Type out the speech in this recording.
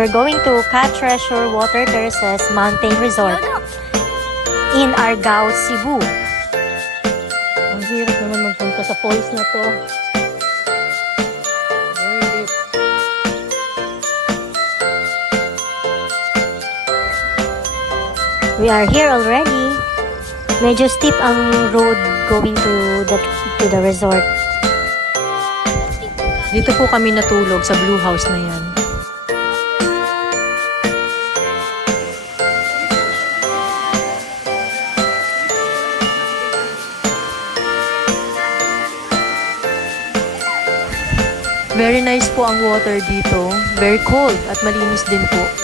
We're going to Cat Treasure Water Terraces Mountain Resort in Argao, Cebu. Ang hirap naman magpunta sa falls na to. Very deep. We are here already. Medyo steep ang road going to the resort. Dito po kami natulog sa Blue House na yan. Very nice po ang water dito. Very cold at malinis din po.